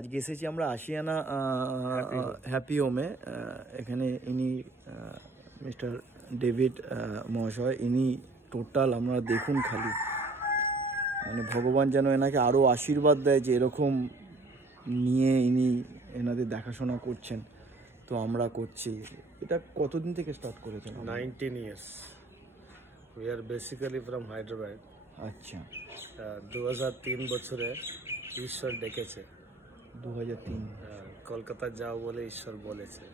আজকে এসেছি আমরা আশিয়ানা হ্যাপি হোমে। এখানে ইনি মিস্টার ডেভিড মহাশয়, ইনি টোটাল আমরা দেখুন খালি মানে ভগবান যেন এনাকে আরও আশীর্বাদ দেয় যে এরকম নিয়ে ইনি এনাদের দেখাশোনা করছেন। তো আমরা করছি। এটা কতদিন থেকে স্টার্ট করেছেন? 19 years. We are basically from Hyderabad. আচ্ছা। 2003 বছরে ঈশ্বর ডেকেছে। 2003 কলকাতা যাও বলে ঈশ্বর বলেছে।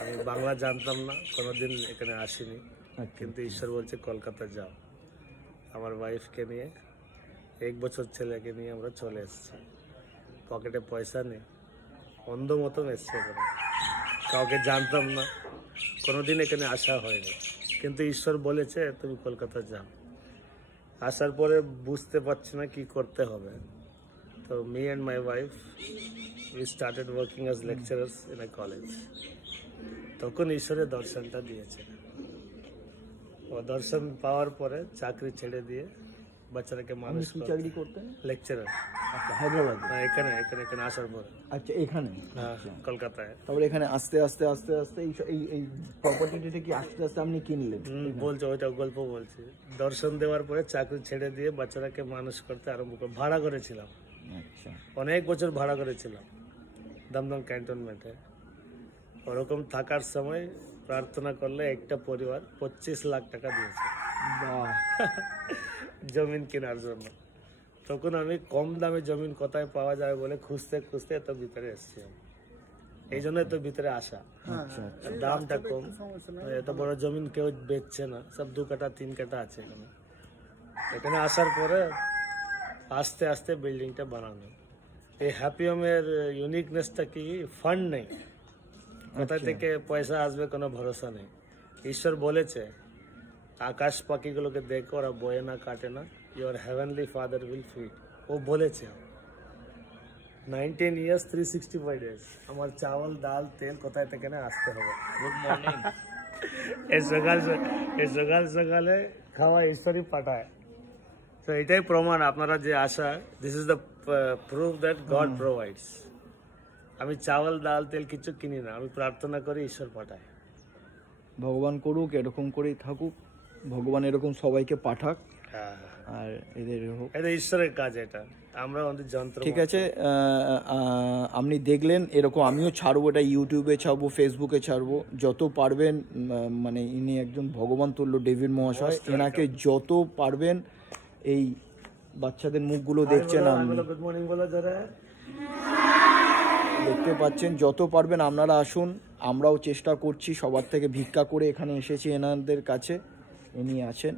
আমি বাংলা জানতাম না, কোনোদিন এখানে আসিনি, কিন্তু ঈশ্বর বলছে কলকাতা যাও। আমার ওয়াইফকে নিয়ে, 1 বছর ছেলেকে নিয়ে আমরা চলে এসেছি। পকেটে পয়সা নেই, অন্ধ মতন এসছে এখানে। কাউকে জানতাম না, কোনোদিন এখানে আসা হয়নি, কিন্তু ঈশ্বর বলেছে তুমি কলকাতা যাও। আসার পরে বুঝতে পারছি না কি করতে হবে। তো me and my wife we started working as lecturers in a college. তখন ঈশ্বরের দর্শনটা দিয়েছে। ও দর্শন পাওয়ার পরে চাকরি ছেড়ে দিয়ে বাচ্চারাকে মানুষ চাকরি করতেন, লেকচারার। আচ্ছা, হায়দ্রাবাদ? এখানে আসার পরে। আচ্ছা, এখানে কলকাতায়। তারপরে এখানে আস্তে আস্তে আস্তে আস্তে এই প্রপার্টিটা কি আস্তে আস্তে আপনি কিনলেন? বলছে, ওইটা গল্প বলছি। দর্শন দেওয়ার পরে চাকরি ছেড়ে দিয়ে বাচ্চারাকে মানুষ করতে আরম্ভ করে। ভাড়া করেছিলাম, আচ্ছা, অনেক বছর ভাড়া করেছিলাম দমদম ক্যান্টনমেন্টে। ওরকম থাকার সময় প্রার্থনা করলে একটা পরিবার 25 লাখ টাকা দিয়েছে জমিন কেনার জন্য। তখন আমি কম দামে জমিন কোথায় পাওয়া যায় বলে খুঁজতে খুঁজতে এত ভিতরে এসছি। এই জন্য এত ভিতরে আসা। দামটা কম, এত বড় জমিন কেউ বেচছে না, সব 2 কাঠা 3 কাঠা আছে এখানে। এখানে আসার পরে আস্তে আস্তে বিল্ডিংটা বানানো। এই হ্যাপি হোমের ইউনিকনেসটা কি, ফান্ড নেই, কোথা থেকে পয়সা আসবে কোনো ভরসা নেই। ঈশ্বর বলেছে আকাশ পাখিগুলোকে দেখো, ওরা বয়ে না কাটে না, your heavenly father will feed. ও বলেছে 19 years 365 days আমার চাवल ডাল তেল কোথায় থেকে না আসতে হবে। Good morning. এই সকাল সকালে খাওয়া ঈশ্বরই পাঠায়। তো এটাই প্রমাণ আপনারা যে আশা, this is the proof that God provides. আমি চাवल ডাল তেল কিছু কিনি না, আমি প্রার্থনা করি, ঈশ্বর পাঠায়। ভগবান করুক, এরকম করেই থাকুক, ভগবান এরকম সবাইকে পাঠাক। হ্যাঁ, আর এদের হোক, এটা ঈশ্বরের কাজ, এটা আমরা আমাদের যন্ত্র। ঠিক আছে, আপনি দেখলেন এরকম আমিও ছাড়বো, এটা ইউটিউবে ছাড়বো, ফেসবুকে ছাড়বো, যত পারবেন। মানে ইনি একজন ভগবান তুল্য ডেভিড মহাশয়, এনাকে যত পারবেন এই বাচ্চাদের মুখগুলো দেখছেন, আপনি গুড মর্নিং বলে যারা দেখতে পাচ্ছেন, যত পারবেন আপনারা আসুন। আমরাও চেষ্টা করছি, সবার থেকে ভিক্ষা করে এখানে এসেছি এনাদের কাছে, ইনি আছেন।